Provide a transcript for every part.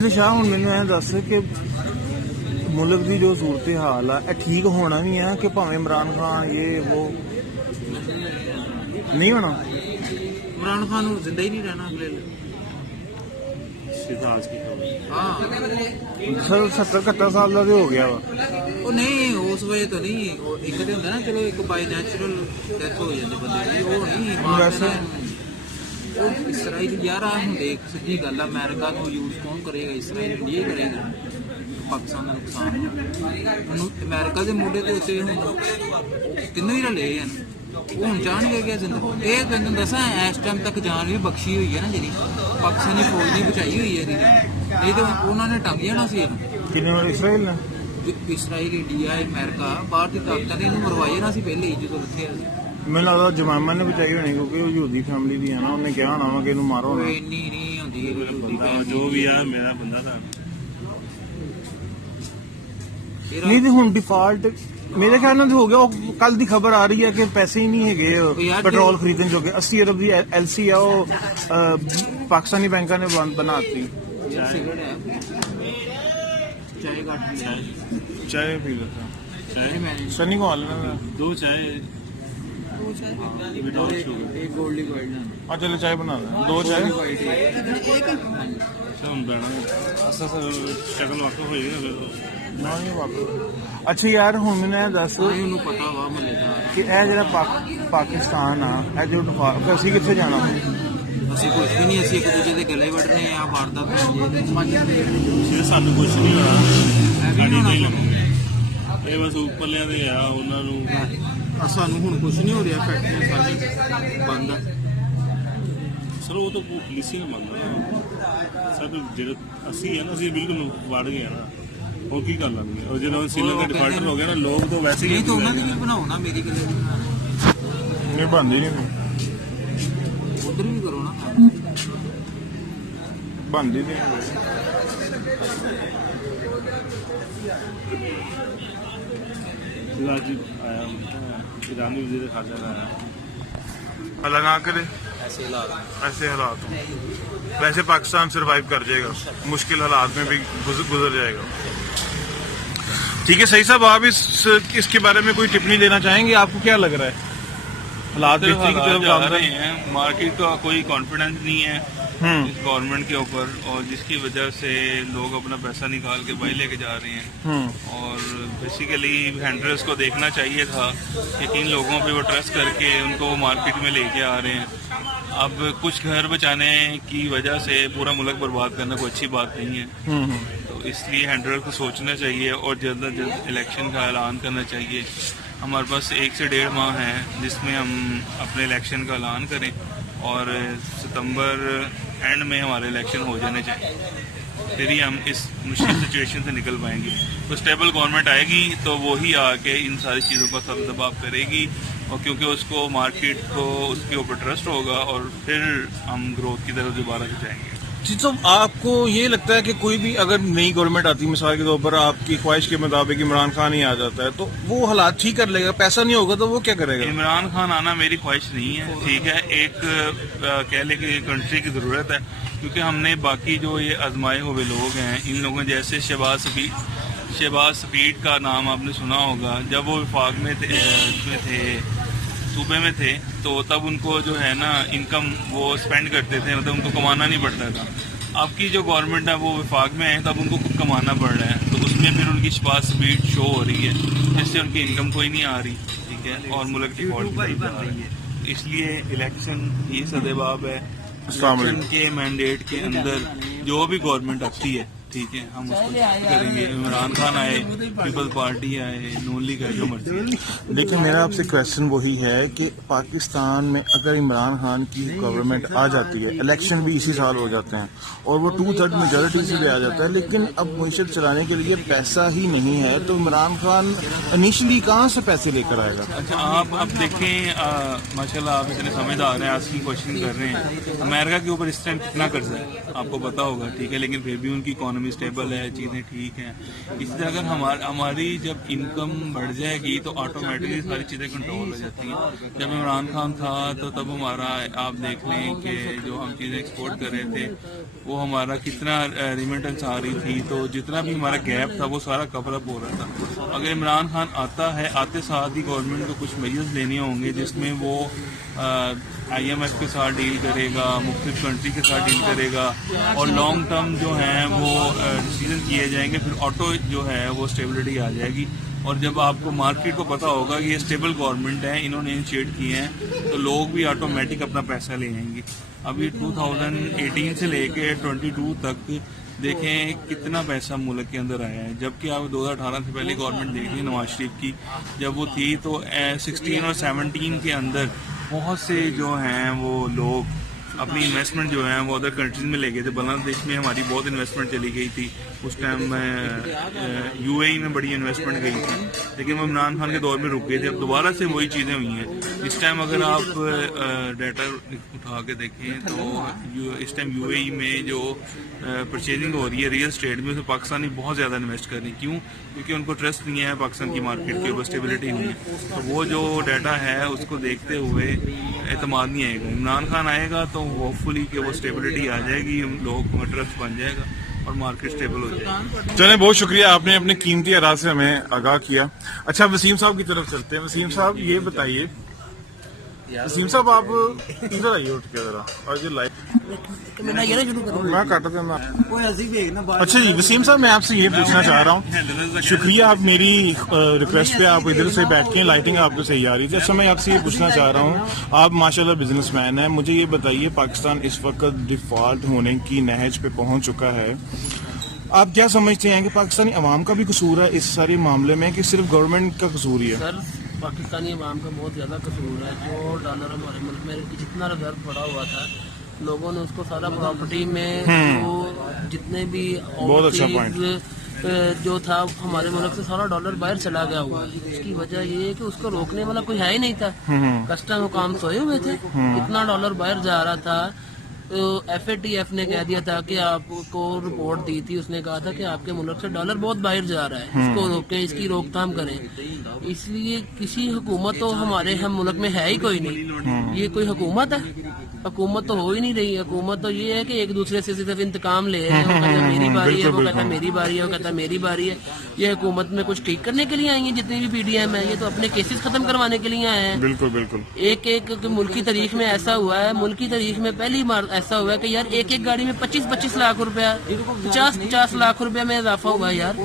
शाह हुण मैनूं ऐ दस कि मुल्क की जो सूरत हाल है ठीक होना भी है कि भावें इमरान खान ये वो नहीं होना। इमरान खान जिंदा ही नहीं रहना अगले सर 70-71 साल का हो गया वा वो नहीं उस वजह तो नहीं एक तो होंगे ना चलो एक बाय नैचुरल डेथ हो जाती बंदे की वो नहीं वैसे इसराइल यार हम देख सीधी गल अमेरिका को यूज कौन करेगा इसराइल इंडिया करेगा पाकिस्तान का नुकसान अमेरिका के मोढे के उत्ते तीनों ही रले हैं वो हम जान गए क्या जिंदगी ये तेन दसा इस टाइम तक जान भी बख्शी हुई है ना जी पाकिस्तानी फौज ने बचाई हुई है नहीं तो उन्होंने टंग जाना सी इसराइल ने इसराइल इंडिया अमेरिका बाहर की ताकत ने इन्हें मरवाई ना सी पहले ही जो रखे मैं लगता जमामा ने बचाई होनी क्योंकि वो यूदी फैमिली भी है ना उन्हें क्या होना वा कि इन्हू मारो ना इन्नी नहीं होंदी जो भी है मेरा बंदा था नहीं तो हुण डिफॉल्ट मेरे ख्याल में हो गया कल की खबर आ रही है कि पैसे ही नहीं है पेट्रोल खरीदने जो 80 अरब की LC है वो पाकिस्तानी बैंकों ने बनाती चाय पी लेता सनी को हाल दो चाय एक गोल्डी गोल्ड हाँ चलो चाय बना लें 2 चाय शक्ल वाकफ होएगी ना ना नहीं वाकई अच्छा यार हुण मैनूं दस पता वा मले का कि यह जिहड़ा पाकिस्तान आ जो असीं कित्थे जाना ਅਸੀਂ ਕੁਝ ਵੀ ਨਹੀਂ ਅਸੀਂ ਇੱਕ ਦੂਜੇ ਦੇ ਗਲੇ ਵੱਢਨੇ ਆ ਵਾਰਦਾਤ ਇਹ ਸਾਨੂੰ ਕੁਝ ਨਹੀਂ ਹੋਣਾ ਸਾਡੀ ਇਹ ਬਸ ਉੱਪਰਲਿਆਂ ਦੇ ਆ ਉਹਨਾਂ ਨੂੰ ਸਾਨੂੰ ਹੁਣ ਕੁਝ ਨਹੀਂ ਹੋ ਰਿਹਾ ਫੈਕਟਰੀਆਂ ਸਾਰੀਆਂ ਬੰਦ ਆ ਸਰ ਉਹ ਤਾਂ ਪੁਲਿਸ ਹੀ ਨਾ ਮੰਨਦਾ ਸਰ ਜਿਹੜਾ ਅਸੀਂ ਹੈ ਨਾ ਅਸੀਂ ਬਿਲਕੁਲ ਵੜ ਗਏ ਨਾ ਉਹ ਕੀ ਕਰ ਲਾਂਗੇ ਉਹ ਜਦੋਂ ਸੀਲਰ ਦਾ ਡਿਫਾਲਟਰ ਹੋ ਗਿਆ ਨਾ ਲੋਕ ਤਾਂ ਵੈਸੇ ਹੀ ਨਹੀਂ ਤਾਂ ਉਹਨਾਂ ਦੀ ਵੀ ਬਣਾਓ ਨਾ ਮੇਰੀ ਗਲੇ ਦੀ नहीं बनती नहीं ਉਧਰ ਵੀ ਕਰੋ ਨਾ बनती नहीं ਅੱਜ ਆਇਆ ईरानी वजीर खाजा का आया अल्लाह ना करे ਐਸੇ ਹਾਲਾਤ ऐसे हालात हों। वैसे पाकिस्तान सर्वाइव कर जाएगा मुश्किल हालात में भी गुजर जाएगा। ठीक है सही साहब आप इसके बारे में कोई टिप्पणी देना चाहेंगे आपको क्या लग रहा है हालात बेहतरी की तरफ जा रहे हैं मार्केट का कोई कॉन्फिडेंस नहीं है इस गवर्नमेंट के ऊपर और जिसकी वजह से लोग अपना पैसा निकाल के बाई लेके जा रहे हैं और बेसिकली हैंडलर्स को देखना चाहिए था कि किन लोगों पे वो ट्रस्ट करके उनको मार्केट में लेके आ रहे हैं। अब कुछ घर बचाने की वजह से पूरा मुल्क बर्बाद करना कोई अच्छी बात नहीं है तो इसलिए हैंडलर को सोचना चाहिए और जल्द अज जल्द इलेक्शन का ऐलान करना चाहिए। हमारे पास 1 से 1.5 माह है जिसमें हम अपने इलेक्शन का ऐलान करें और सितंबर एंड में हमारे इलेक्शन हो जाने चाहिए फिर ही हम इस मुश्किल सिचुएशन से निकल पाएंगे। तो स्टेबल गवर्नमेंट आएगी तो वही आके इन सारी चीज़ों का सर दबाव करेगी और क्योंकि उसको मार्केट को उसके ऊपर ट्रस्ट होगा और फिर हम ग्रोथ की तरफ दोबारा से जाएंगे। जी तो आपको ये लगता है कि कोई भी अगर नई गवर्नमेंट आती है मिसाल के तौर पर आपकी ख्वाहिश के मुताबिक इमरान खान ही आ जाता है तो वो हालात ठीक कर लेगा पैसा नहीं होगा तो वो क्या करेगा? इमरान खान आना मेरी ख्वाहिश नहीं है ठीक है एक कह ले कि कंट्री की ज़रूरत है क्योंकि हमने बाकी जो ये आजमाए हुए लोग हैं इन लोगों जैसे शहबाज सफीद का नाम आपने सुना होगा जब वो विफाक में थे सूबे में थे तो तब उनको जो है ना इनकम वो स्पेंड करते थे मतलब उनको कमाना नहीं पड़ता था। अब की जो गवर्नमेंट है वो विफाक में है तब उनको खुद कमाना पड़ रहा है तो उसमें फिर उनकी शहबाज सफीद शो हो रही है जिससे उनकी इनकम कोई नहीं आ रही ठीक है और मुल्क की डिफॉल्ट आ रही है इसलिए इलेक्शन ये सदेबाब है। इलेक्शन के मैंडेट के अंदर जो भी गवर्नमेंट आती है ठीक है हम उसको करेंगे। इमरान खान आए पीपल्स पार्टी आए नून लीग आए जो मर्जी। देखिए मेरा आपसे क्वेश्चन वही है कि पाकिस्तान में अगर इमरान खान की गवर्नमेंट आ जाती है इलेक्शन भी इसी साल हो जाते हैं और वो 2/3 मेजॉरिटी से भी आ जाता है लेकिन अब मुइशत चलाने के लिए पैसा ही नहीं है तो इमरान खान इनिशियली कहाँ से पैसे लेकर आएगा? अच्छा आप अब देखें माशाल्लाह आप इतने समझदार हैं आस्किंग क्वेश्चन कर रहे हैं। अमेरिका के ऊपर इस टाइम कितना कर्जा है आपको पता होगा ठीक है लेकिन फिर भी उनकी इकोनॉमी इकोनॉमी स्टेबल है, चीज़ें ठीक हैं। इसी तरह अगर हमारी जब इनकम बढ़ जाएगी तो ऑटोमेटिकली सारी चीज़ें कंट्रोल हो जाती हैं। जब इमरान खान था तो तब हमारा आप देख लें कि जो हम चीज़ें एक्सपोर्ट कर रहे थे वो हमारा कितना रिमिटेंस आ रही थी, तो जितना भी हमारा गैप था वो सारा कवर अप हो रहा था। अगर इमरान खान आता है, आते साथ ही गवर्नमेंट को कुछ मेजर्स लेने होंगे जिसमें वो IMF के साथ डील करेगा, मुख्तलिफ कंट्री के साथ डील करेगा और लॉन्ग टर्म जो है वो डिसीजन किए जाएंगे, फिर ऑटो जो है वो स्टेबिलिटी आ जाएगी। और जब आपको मार्केट को पता होगा कि ये स्टेबल गवर्नमेंट है, इन्होंने इनिशिएट किए हैं, तो लोग भी ऑटोमेटिक अपना पैसा ले आएंगे। अभी 2018 से लेके 22 तक देखें कितना पैसा मुल्क के अंदर आया है, जबकि आप 2018 से पहले गवर्नमेंट देख ली नवाज शरीफ की जब वो थी तो 16 और 17 के अंदर बहुत से जो हैं वो लोग अपनी इन्वेस्टमेंट जो है वो अदर कंट्रीज में ले गए थे। बांग्लादेश में हमारी बहुत इन्वेस्टमेंट चली गई थी, उस टाइम UAE में बड़ी इन्वेस्टमेंट गई थी, लेकिन वो इमरान खान के दौर में रुक गए थे। अब दोबारा से वही चीज़ें हुई हैं। इस टाइम अगर आप डाटा उठा के देखें तो इस टाइम UAE में जो परचेजिंग हो रही है रियल एस्टेट में, तो पाकिस्तानी बहुत ज़्यादा इन्वेस्ट कर रही हैं। क्यों? क्योंकि उनको ट्रस्ट नहीं है पाकिस्तान की मार्केट के ऊपर, स्टेबिलिटी नहीं है। तो वो जो डाटा है उसको देखते हुए एतमाद नहीं आएगा। इमरान खान आएगा तो होपफुली कि वो स्टेबिलिटी आ जाएगी, लोगों को ट्रस्ट बन जाएगा और मार्केट स्टेबल हो जाएगी। चलें, बहुत शुक्रिया, आपने अपने कीमती आराज से हमें आगाह किया। अच्छा, वसीम साहब की तरफ चलते हैं। वसीम साहब ये बताइए, वसीम साहब आप इधर आइए उठ के जरा, और ये लाइव मैं काटा था। अच्छा जी, वसीम साहब मैं आपसे ये पूछना चाह रहा हूँ, शुक्रिया आप मेरी रिक्वेस्ट पे आप इधर से बैठ के, लाइटिंग आप तो सही आ रही थी। अच्छा, मैं आपसे ये पूछना चाह रहा हूँ, आप माशाल्लाह बिजनेसमैन हैं, मुझे ये बताइए पाकिस्तान इस वक्त डिफॉल्ट होने की नहज पे पहुंच चुका है, आप क्या समझते हैं कि पाकिस्तानी अवाम का भी कसूर है इस सारे मामले में कि सिर्फ गवर्नमेंट का कसूर ही है? सर, पाकिस्तानी अवाम का बहुत ज़्यादा कसूर है। जो डॉलर हमारे मुल्क में जितना रिजर्व पड़ा हुआ था, लोगों ने उसको सारा प्रॉपर्टी में जो जितने भी बहुत अच्छा पॉइंट जो था हमारे मुल्क से सारा डॉलर बाहर चला गया हुआ है। इसकी वजह ये है कि उसको रोकने वाला कोई है ही नहीं था। कस्टम हुकाम सोए हुए थे, इतना डॉलर बाहर जा रहा था। तो FATF ने कह दिया था कि आपको रिपोर्ट दी थी, उसने कहा था कि आपके मुल्क से डॉलर बहुत बाहर जा रहा है, इसको रोकें, इसकी रोकथाम करें। इसलिए किसी हुकूमत तो हमारे हम मुल्क में है ही कोई नहीं। ये कोई हुकूमत है? हुकूमत तो हो ही नहीं रही। हुकूमत तो ये है कि एक दूसरे से सिर्फ इंतकाम ले रहे हैं। वो कहता है मेरी बारी है, वो कहता है मेरी बारी है, वो कहता है मेरी बारी है। ये हुकूमत में कुछ ठीक करने के लिए आई है? जितनी भी PDM है ये तो अपने केसेस खत्म करवाने के लिए आए हैं। बिल्कुल बिल्कुल। एक मुल्की तारीख में ऐसा हुआ है, मुल्की तारीख में पहली बार ऐसा हुआ है कि यार एक गाड़ी में 25-25 लाख रुपया, 50-50 लाख रुपया में इजाफा हुआ है यार।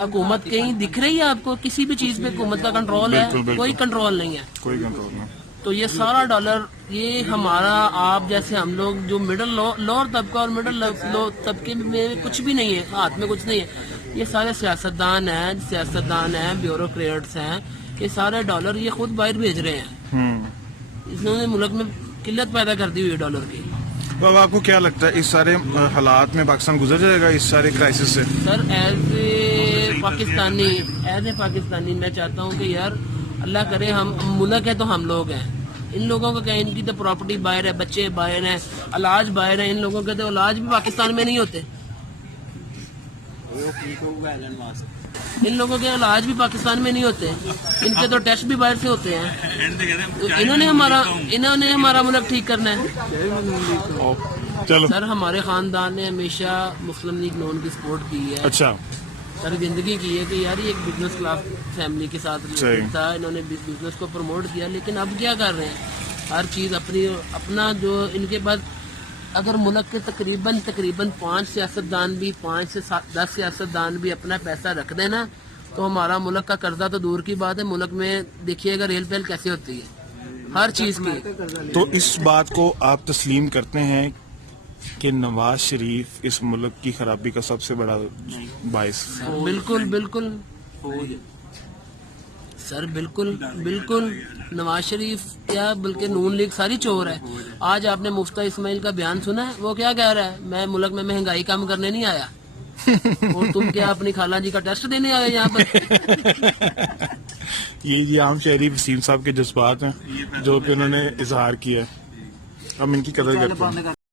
हुकूमत कहीं दिख रही है आपको? किसी भी चीज पे हुकूमत का कंट्रोल है? कोई कंट्रोल नहीं है, कोई कंट्रोल नहीं। तो ये सारा डॉलर ये हमारा, आप जैसे हम लोग जो मिडिल लोअर तबका और मिडिल लो तबके में कुछ भी नहीं है, हाथ में कुछ नहीं है। ये सारे सियासतदान हैं, ब्यूरोक्रेट्स हैं, ये सारे डॉलर ये खुद बाहर भेज रहे हैं। इन्होंने मुल्क में किल्लत पैदा कर दी हुई है डॉलर की। तो अब आपको क्या लगता है इस सारे हालात में पाकिस्तान गुजर जाएगा इस सारे क्राइसिस से? सर, एज ए पाकिस्तानी मैं चाहता हूँ कि यार अल्लाह करे, हम मुल्क है तो हम लोग हैं। इन लोगों का क्या, इनकी तो प्रॉपर्टी बाहर है, बच्चे बाहर हैं, इलाज बाहर है। इन लोगों के तो इलाज भी पाकिस्तान में नहीं होते। इन लोगों के इलाज भी पाकिस्तान में नहीं होते, इनके तो टेस्ट भी बाहर से होते हैं। तो इन्होंने हमारा मुल्क ठीक करना है। चलो सर, हमारे खानदान ने हमेशा मुस्लिम लीग नून की सपोर्ट की है। अच्छा, सारी जिंदगी की है कि यार ये एक बिजनेस क्लास फैमिली के साथ रिलेटेड था, इन्होंने बिजनेस को प्रमोट किया। लेकिन अब क्या कर रहे हैं, हर चीज़ अपना जो इनके पास, अगर मुल्क के तकरीबन 5 सियासतदान भी, 5 से 10 सियासतदान भी अपना पैसा रख देना, तो हमारा मुल्क का कर्जा तो दूर की बात है, मुल्क में देखिएगा रेल पेल कैसे होती है हर चीज़ की। तो इस बात को आप तस्लीम करते हैं कि नवाज शरीफ इस मुल्क की खराबी का सबसे बड़ा बाइस? बिल्कुल बिल्कुल सर, बिल्कुल नवाज शरीफ क्या बल्कि नून लीग सारी चोर है। आज आपने मुफ्ता इस्माइल का बयान सुना है? वो क्या कह रहा है, मैं मुल्क में महंगाई कम करने नहीं आया। और तुम क्या अपनी खाला जी का टेस्ट देने आए यहाँ पर? ये आम शहरी वसीम साहब के जज्बात हैं जो कि उन्होंने इजहार किया है। हम इनकी कदर करते हैं।